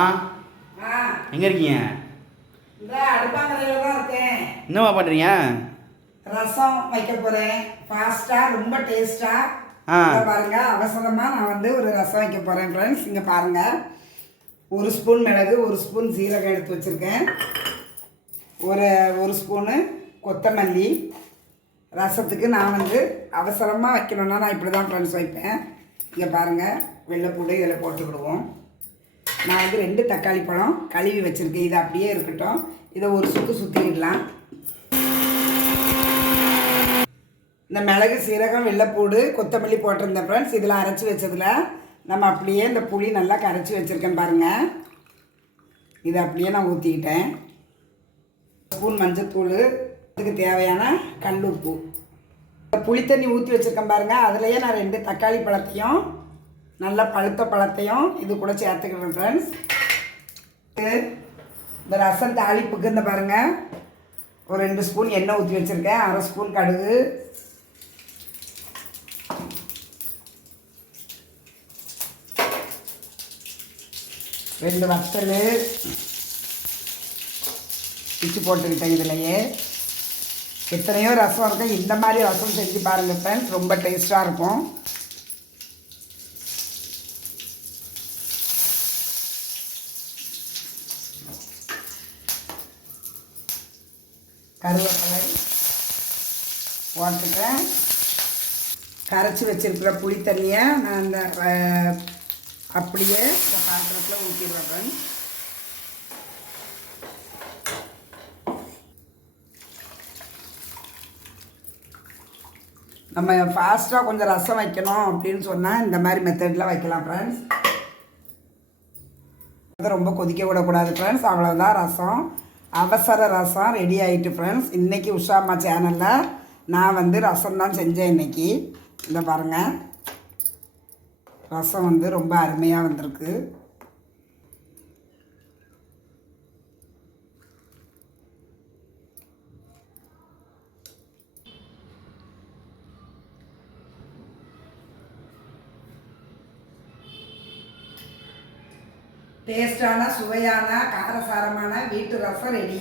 ஆ எங்கே இருக்கீங்க? இந்த அடுப்பாங்கரையில் தான் இருக்கேன். என்னம்மா பண்ணுறீங்க? ரசம் வைக்க போகிறேன். ஃபாஸ்ட்டாக ரொம்ப டேஸ்ட்டாக பாருங்க. அவசரமாக நான் வந்து ஒரு ரசம் வைக்க போகிறேன் ஃப்ரெண்ட்ஸ். இங்கே பாருங்கள், 1 ஸ்பூன் மிளகு, 1 ஸ்பூன் சீரகம் எடுத்து வச்சுருக்கேன். ஒரு ஸ்பூனு கொத்தமல்லி. ரசத்துக்கு நான் வந்து அவசரமாக வைக்கணுன்னா நான் இப்படி தான் ஃப்ரெண்ட்ஸ் வைப்பேன். இங்கே பாருங்கள், வெள்ளைப்பூடு இதில் போட்டுக்கிடுவோம். நான் வந்து 2 தக்காளி பழம் கழுவி வச்சுருக்கேன். இது அப்படியே இருக்கட்டும். இதை ஒரு சுற்றிடலாம். இந்த மிளகு, சீரகம், வெள்ளைப்பூடு, கொத்தமல்லி போட்டிருந்தேன் ஃப்ரெண்ட்ஸ். இதில் அரைச்சி வச்சதில் நம்ம அப்படியே இந்த புளி நல்லா கரைச்சி வச்சுருக்கேன் பாருங்கள். இதை அப்படியே நான் ஊற்றிக்கிட்டேன். ஸ்பூன் மஞ்சத்தூள், இதுக்கு தேவையான கல் உப்பு. புளி தண்ணி ஊற்றி வச்சுருக்கேன் பாருங்கள். அதுலேயே நான் 2 தக்காளி பழத்தையும் நல்லா பழுத்த பழத்தையும் இது கூட சேர்த்துக்கிறேன் ஃப்ரெண்ட்ஸ். இந்த ரசம் தாளிப்புக்கு இந்த பாருங்கள், ஒரு 2 ஸ்பூன் எண்ணெய் ஊற்றி வச்சுருக்கேன். 1/2 ஸ்பூன் கடுகு, 2 வத்தல் பிச்சு போட்டுக்கிட்டேன். இதுலையே எத்தனையோ ரசம் இருக்கும். இந்த மாதிரி ரசம் செஞ்சு பாருங்கள் ஃப்ரெண்ட்ஸ், ரொம்ப டேஸ்ட்டாக இருக்கும். கருவேப்பிலை போட்டுட்டேன். கரைச்சி வச்சுருக்கிற புளி தண்ணியை நான் அந்த அப்படியே இந்த பாத்திரத்தில் ஊற்றிடுவேன். நம்ம ஃபாஸ்ட்டாக கொஞ்சம் ரசம் வைக்கணும் அப்படின்னு சொன்னால் இந்த மாதிரி மெத்தடில் வைக்கலாம் ஃப்ரெண்ட்ஸ். அதை ரொம்ப கொதிக்க விடக்கூடாது ஃப்ரெண்ட்ஸ். அவ்வளோதான், ரசம், அவசர ரசம் ரெடி ஆகிட்டு ஃப்ரெண்ட்ஸ். இன்றைக்கி உஷாம்மா சேனலில் நான் வந்து ரசம் தான் செஞ்சேன் இன்றைக்கி. இந்த பாருங்கள், ரசம் வந்து ரொம்ப அருமையாக வந்திருக்கு. டேஸ்டான, சுவையான, காரசாரமான வீட்டு ரசம் ரெடி.